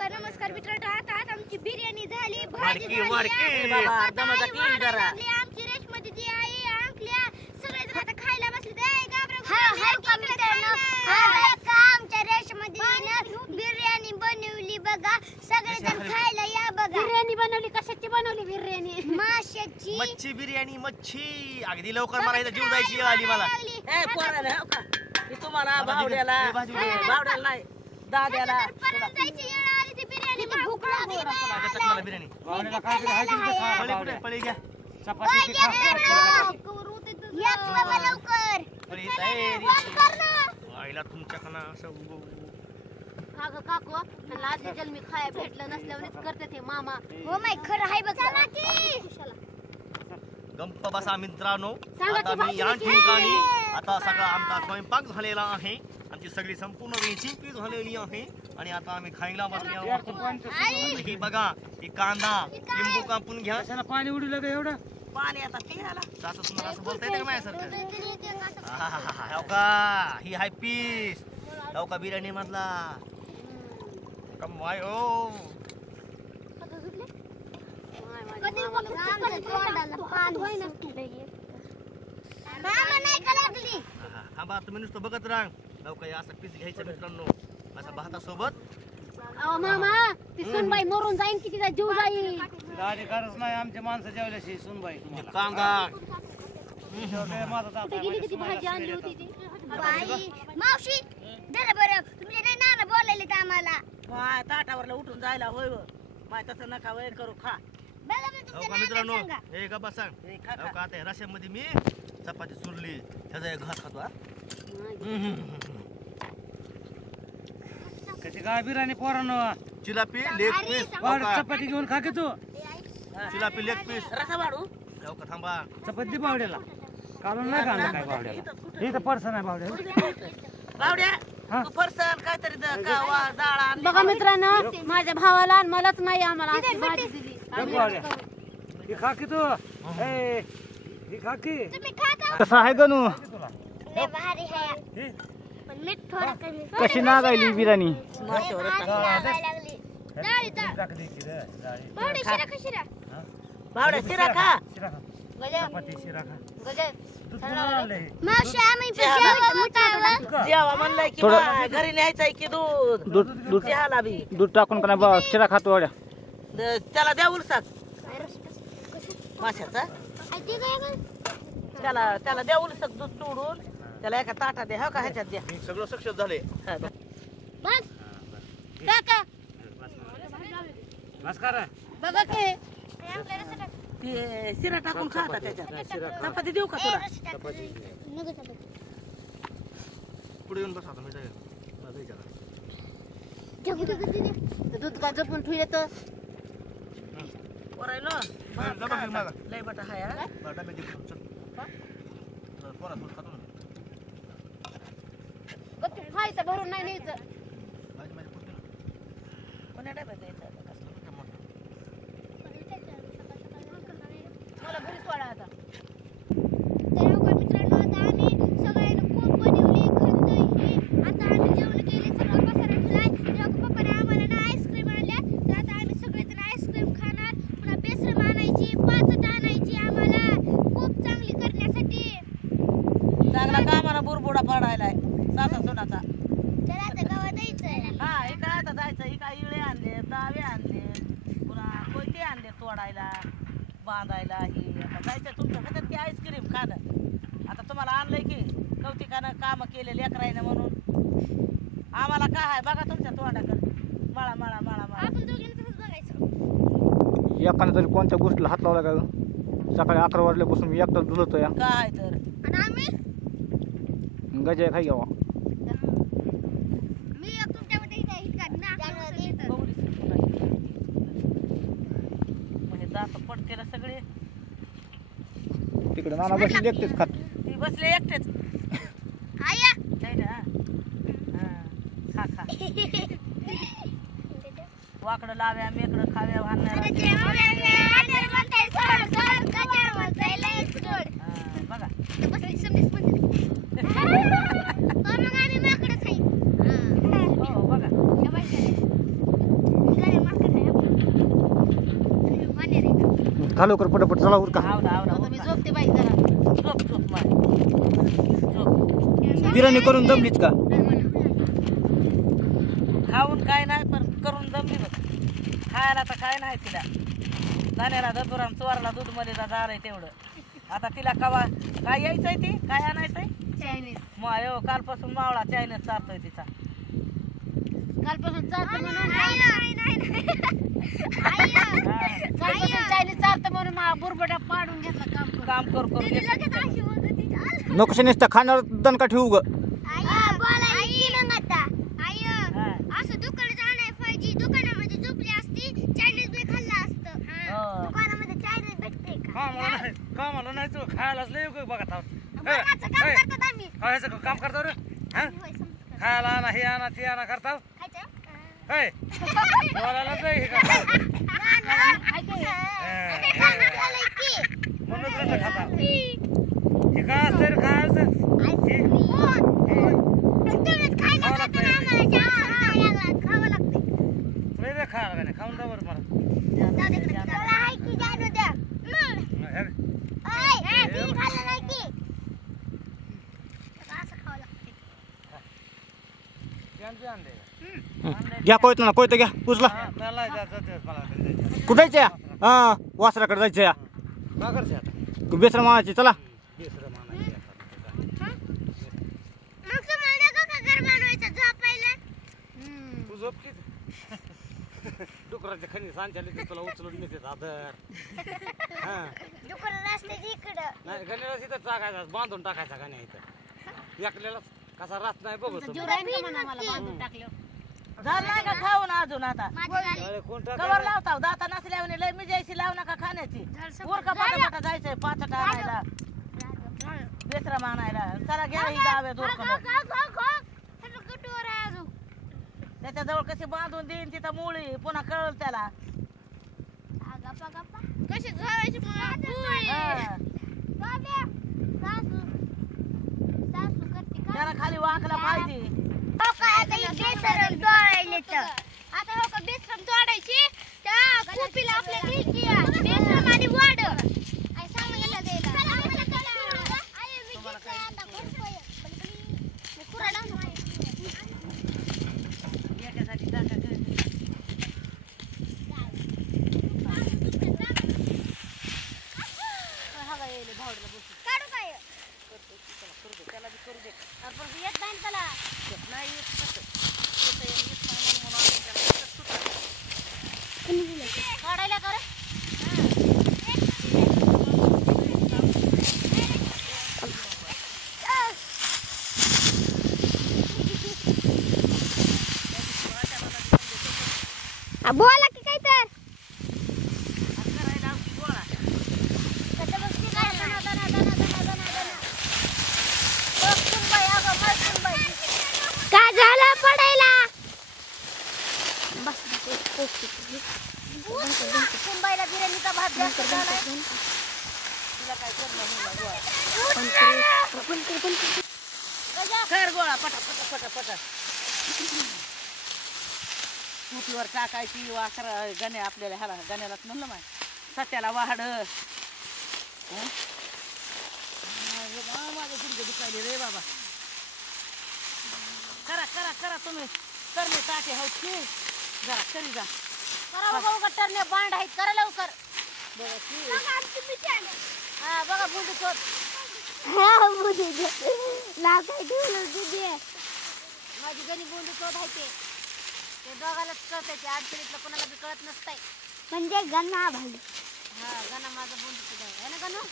नमस्कार मित्रांनो, आता आमची बिर्याणी झाली, भाजी वाडकी झाली, वाडकी बाबा दमाचा की जरा आमची रेशमा दीदी आई अंकल्या सगळे जण आता खायला बसले. ए गाबरा आमच्या रेशमा दीदीनं बिर्याणी बनवली बघा, सगळे जण खायला या बघा. बिर्याणी बनवली, कशाची बनवली बिर्याणी? माशाची. मच्छी बिर्याणी मच्छी. अगदी लवकर मला इथं जीव जायची आली मला. ए पोराने हो का मी तुम्हाला भावड्याला भावड्याला नाही दाद्याला जायची येळ आली ती बिर्याणी भूक लागली मला बिर्याणी भावड्याला काय तरी हायचं ते खा पळी भावड्या. पळी घ्या. चपाती ते खा. लवकर पळी तयारी. आईला तुमच्याकडनं असं का ग काकू, आणि आज जन्मी खाया भेटलं नसल्यावरच करते ते मामा. हो माय खरं आहे बघ. चला की गप्प बसा मित्रांनो. सांगा आता की मी या भाजी ठिकाणी आता सगळा आमचा स्वयंपाक झालेला आहे. आमची सगळी संपूर्ण रेसिपी झालेली आहे आणि आता आम्ही खायला बसलो. ही बघा, ही कांदा लिंबू कापून घ्या. कशाला पाणी उडलं का एवढं? पाणी आता पियाला सासू तुम्हाला असं बोलता येतं का माझ्यासारखं? हो का, ही हाय पीस हो का बिर्याणी मधला कमाय हो. थांबा तुम्ही नुसतं बघत राहा. हो का, असं पीस घ्यायचं मित्रांनो, असं भातासोबत. अहो मामा, ती सुनबाई मरून जाईन की तिचा जीव जाईल. गाडी गरज नाही, आमच्या माणसं जेवल्याशी सुनबाई तुम्हाला. कांदा शेवटी माझा ताप कुठे आहे, गेली माझ्या किती भाजी सुनाला आणली येतात. होती ती? बाई मावशी धरा बरं, तुमचे नाही नाना बोलायले तर आम्हाला. माय ताटावरला उठून जायला होय माय तसं नका वय करू खा बघा मी हो तुमच्या का मित्रांनो, नानाला सांगा. हे का बसा. हे खा हो का, आता रश्यामध्ये मी चपाती चुरली, त्याचा एक घास खातो. कशी काय बिर्याणी पोरांनो? चिलापी लेग पीस. वाढ चपाती घेऊन खा की तू. चिलापी लेग पीस. रसा वाढू हो का, थांबा. चपाती दे बावड्याला. काढून नाही काढलं काय बावड्याला. इथं पर्सन आहे बावड्याला. भावड्या हा. तू फरसन काहीतरी डाळ आणली. बघा मित्रांनो, माझ्या भावाला आणि मलाच नाही आम्हाला अशी भाजी दिली. बघ बावड्या. ही खा की तू. ए, ही खा की. तुम्ही खा का? कसं आहे गणू? लय भारी आहे, ही. पण मीठ थोडं कमी. कशी नागायली बिर्याणी? माशावर लागायला लागली. डाळी डाळ. टाक दे की रे, डाळी. भावडी शिरा का शिरा? भावड्या शिरा खा शिरा खा. गजब चपाती शिरा खा. गजब. दूध कोणाला आणलंय? मावशी आम्ही पण जेवण होतं. का? जेवा म्हणलंय की थोडं- बा, घरी न्यायचंय की दूध दूध दूध चहाला बी दूध टाकून का नाही बा शिरा खातो वाड्या. त्याला द्या उलसाक माशाचा त्याला द्या उलसाक दूध तोडून त्याला एका ताटात द्या हो का ह्याच्यात द्या मी सगळं सक्सेस झाले. हा, द्या. बस काका बस करा. बघा की ते शिरा टाकून खा आता त्याच्यात चपाती देऊ का तुला पुढे येऊन बसा आता, मी जाईल. माझं विचारा. दूध का जपून ठेवले तर पोरायलो जा बघ मागा. लय बटा हाय हा. बरं, डब्यात दे करून, चल. पोरा, दूध खातो ना. गप्प खायचं, भरून नाही न्यायचं. भाजी माझी पुरते ना. कोण्या डब्यात द्यायचं आता कसं? मला घरी सोडा आता. तर हो का मित्रांनो, आता आम्ही सगळ्यांनी खूप बनवली खंदही. आता आम्ही जेवण केले, सगळं पसारा ठेवलाय. तर हो का पप्पाने आम्हाला ना आईस्क्रीम आणल्या, तर आता आम्ही सगळेजण आईस्क्रीम खाणार. पुन्हा बेसन आणायची, पाचट आणायची आम्हाला खूप चांगली करण्यासाठी. चांगला कामाला बुरबुडा पडायलाय सासा सोनाचा तर आता गावात जायचंय. हा हे काय आता जायचं हे काय इळे आणले दावे आणले पुन्हा कोयते आणले तोडायला बांधायला ही आता जायचं तुमच्या हातात की आईस्क्रीम खाणं आता तुम्हाला आणलंय की कौतिकानं कामं केले लेकरायनं म्हणून आम्हाला काय आहे बघा तुमच्या तोंडाकडे मळा मळा मळा मळा आपण दोघींनी तसंच बघायचं. एकाने तरी कोणत्या गोष्टीला हात लावला का ग? सकाळी 11 वाजल्यापासून मी एकटाच धुलतो या. काय तर आणि आम्ही गजा खाई घ्यावा. मी एक तुमच्यामध्ये काय इतका नाक येतं. बघूलीस म्हणजे जात पडतेला सगळे तिकडे नाना बसले एकटेच खात. ती बसले एकटेच आया नाही ना खा खा वाकडं लाव्या मेकडं खाव्या भांडणार बघा हो बघा लवकर पटापट चला उरका. आवडा आवडा आता मी झोपते बाई जरा. झोप झोप माय झोप. बिर्याणी करून दमलीच का? खाऊन काय नाही पण करून जमली बघ. खायला तर काय नाही तिला. जाण्याला ददुराम चोरला दूध मध्ये झालंय तेवढं. आता तिला कवा काय यायचंय ती काय आणायचंय चायनीज. मायो कालपासून मावळा चायनीज चालतोय तिचा. कालपासून चालतं म्हणून हा. कालपासून चायनीज चालतं म्हणून बुरबडा पाडून घेतला काम करून. काम करून घेतलं. नको नुसतं खाण्यावर दणका ठेवू ग. असं दुकानात आणाय पाहिजे. दुकानामध्ये झोपली असती चायनीज बी खाल्लं असतं. हो. दुकानामध्ये चायनीज भेटते का? कामाला नाही तू खायलाच लय उपयोग बघत आहोत. मगाचं काम करतात आम्ही. खायचं काम करतो रे. हा होय, समजतं. खायला आणा हे आणा ते आणा करता. खायचं? होय बोलायला नाही हे का खाल्लंय की. म्हणून कसं खाता हे काय असतं रे खायचं. तेवढंच खायला जाताना आम्हाला चहा खावं लागतं. लय दे खायला का नाही खाऊन जा बरं मला. जाऊ दे तिकडे. तेवढं आहे की जाणू द्या. हे रे. ओय, तिने खाल्लं नाही की. असं खावं लागतं. यांचे आणले. घ्या कोयत ना कोयत घ्या उचला. हा, त्याला जायचं ते मला जायचं. कुठे जायचं या? हा वासराकडे जायचं या. काय करते आता? बेसर मानायची चला. बेसरं मानायची आता. मग तुम्हाला नको का घर बनवायचं झोपायला? तू झोप की. डुकराच्या खणी सांच्याले ते तुला उचलून नेते आदर. हा दुकान रस्त्याच्या इकडं. नाही गण्याला तिथं टाकायचा बांधून टाकायचा गण्या इथं. एकल्याला कसा रात नाही बघतो. जीव राहील का म्हणा मला बांधून टाकलं. झालं नाही का खाऊन अजून आता अरे कोण कवर टाकायला? लावता दाता नसल्यावर लय मिजायची लावू नका खाण्याची. उरका पाटा जायचंय पाचट आणायला बेसरा मानायला. चला घ्या ही गावे दूर गटूवर आहे अजून. त्याच्याजवळ कशी बांधून देईन तिथं मुळी पुन्हा कळल त्याला. कशी घालायची हा. त्याला खाली वाकला पाहिजे. आता हो का बेसरम तोडायची त्या कुपीला आपल्या घ्यायची आहे. बेसरम आणि वाढ आई सांगायला द्यायला. याच्यासाठी टाका गं. काढू काय त्याला बी करू दे. येत नाही त्याला. नाही येत तसं. तसं येत नाही म्हणून आम्ही त्याला तसंच सुटायचं. काढायला कर. बोला की काय तर करायला आमची गोळा. काय झालं पडायला? मुंबईला बिर्याणीचा भात जास्त झालाय. तिला काय करणं गोळा. कर गोळा पटा पटा पटा पटा. कुपीवर टाकायची वासरा गण्या आपल्याला ह्याला गण्यालाच म्हणलं माय सत्याला वाढ. माझं गुडघे दुखायले रे बाबा. करा करा करा तुम्ही करणे टाके हो की जरा करी जा. करा बघा उगा टरणे बांड आहेत. करा लवकर. बघा की हा बघा बुंदी चोट. माझी गणी बुंदी चोट आहे ते दोघालाच कळतंय. ते अडचणीतलं कोणाला बी कळत नसतंय. म्हणजे गन्ना भाई. हा गणा माझा बुंदी चोट आहे ना गणू.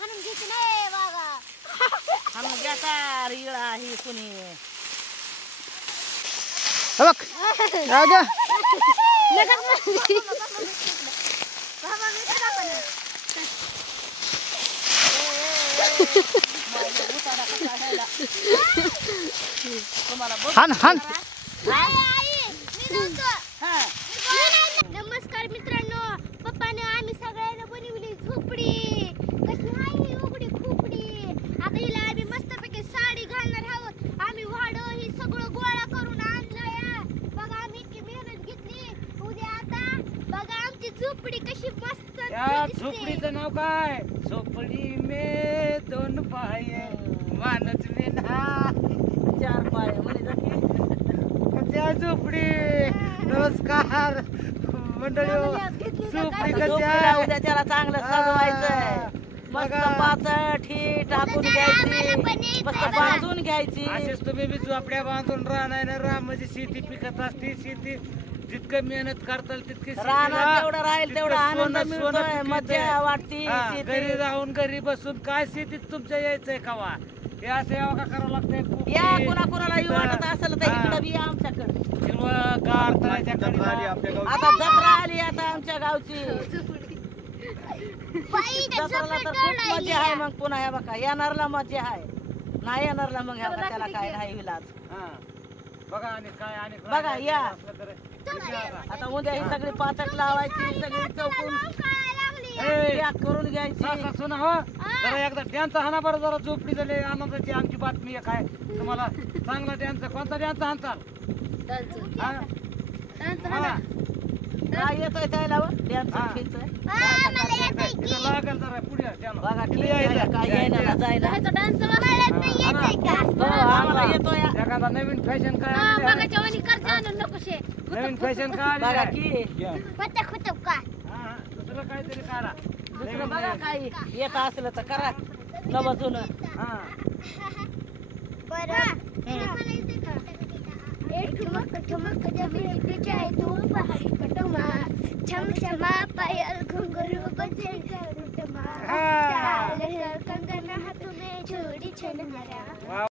हाणून घ्यायची नाही बागा. हाणून घ्याचा रिळा ही कुणी. हे बघ या घ्या. तुम्हाला बघ. हान हान. नमस्कार मित्रांनो. पप्पाने आम्ही सगळ्यांना बनवली झोपडी. कशी आहे ही उघडी खुपडी. आता हिला आम्ही मस्तपैकी साडी घालणार आहोत. आम्ही वाड ही सगळं गोळा करून आणलंय. बघा आम्ही इतकी मेहनत घेतली त्या झोपडीचं नाव काय? झोपडी मे दोन पाय मानच विना 4 पाय म्हणे जा की. त्या झोपडी. नमस्कार मंडळी हो. झोपडी कशी झोपडीला आहे? उद्या त्याला चांगलं सजवायचं. मस्त बघा. पाचट ही टाकून घ्यायची, मस्त बांधून घ्यायची. असेच तुम्ही बी झोपड्या बांधून राहणार ना. राम म्हणजे शेती पिकत असते. शेती जितकं मेहनत करताल तितकी रानात जेवढं राहील तेवढा आनंद मिळतोय, मज्जा वाटती. घरी राहून घरी बसून काय शेतीत तुमच्या यायचंय कवा? हे असं यावं का करावं लागतंय? या कुणाकुणाला येऊ वाटत असेल तर इकडं बी या आमच्याकडे. हिरवंगार तळ्याच्या कडेला. आता जत्रा आली आता आमच्या गावची. जत्राला तर खूप मजा आहे. मग पुन्हा ह्या बघा येणारला मजा आहे, नाही येणारला मग ह्या बघा त्याला काय नाही इलाज. हा. बघा आणि काय आणि बघा, या. असलं तर विचारा. आता उद्या ही सगळी पाचट लावायची, सगळी चौकून ए, पॅक करून घ्यायची. सासा सुना हो, जरा एकदा डॅन्स हाना बरं. जरा झोपडी झाली आनंदाची आमची बातमी एक आहे तुम्हाला. चांगला डॅन्स. कोणता डॅन्स हाणताल? हा? हा. काय येतोय त्याला हा. डॅन्स खेळतोय. इथं लागेल जरा पुढे त्याला. बघा किती किती यायचं? काय येणार जायला. हा. हो, आम्हाला येतोय. एखादा नवीन फॅशन काय आणली आहे? नवीन फॅशन काय आणली बघा आहे? की हा, हा. दुसरं काहीतरी करा. दुसरं बघा काही येत असलं तर करा नवं जुनं. हा. छम छमा पायल घुंघरू बजे हा. कंगना हाथ में छोड़ी छन हरा.